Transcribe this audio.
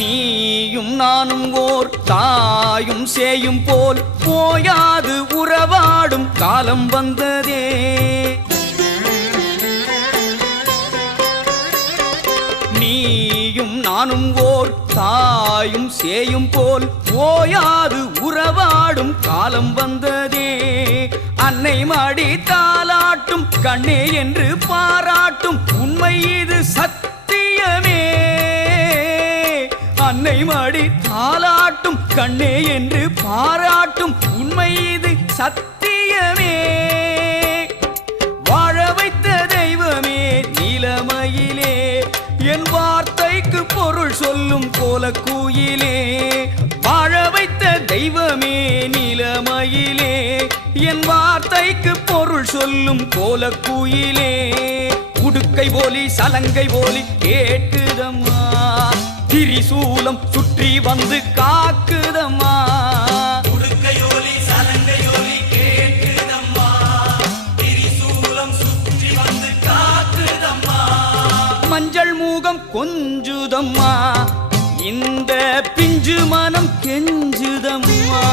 நீயும் நானும் ஓர் தாயும் சேயும் போல் போயாது உறவாடும் காலம் வந்ததே. நீயும் நானும் ஓர் தாயும் சேயும் போல் ஓயாது உறவாடும் காலம் வந்ததே. அன்னை மடி தாலாட்டும் கண்ணே என்று பாராட்டும் உண்மை இது சத்தியமே. அன்னை மடி தாலாட்டும் கண்ணே என்று பாராட்டும் உண்மை இது சத்தியமே. வாழ வைத்த தெய்வமே நிலமையிலே என் வார்த்தைக்கு பொருள் சொல்லும் கோலக்குயிலே. வாழ வைத்த தெய்வமே நிலமையிலே என் வார்த்தைக்கு பொருள் சொல்லும் கோலக்குயிலே. உடுக்கை போலி சலங்கை போலி கேட்குதம்மா, திரிசூலம் சுற்றி வந்து காக்குதம்மா. உடுக்கையோலி சலங்கையோலி கேட்குதம்மா, திரிசூலம் சுற்றி வந்து காக்குதம்மா. மஞ்சள் மூகம் கொஞ்சுதம்மா, இந்த பிஞ்சு மனம் கெஞ்சுதம்மா.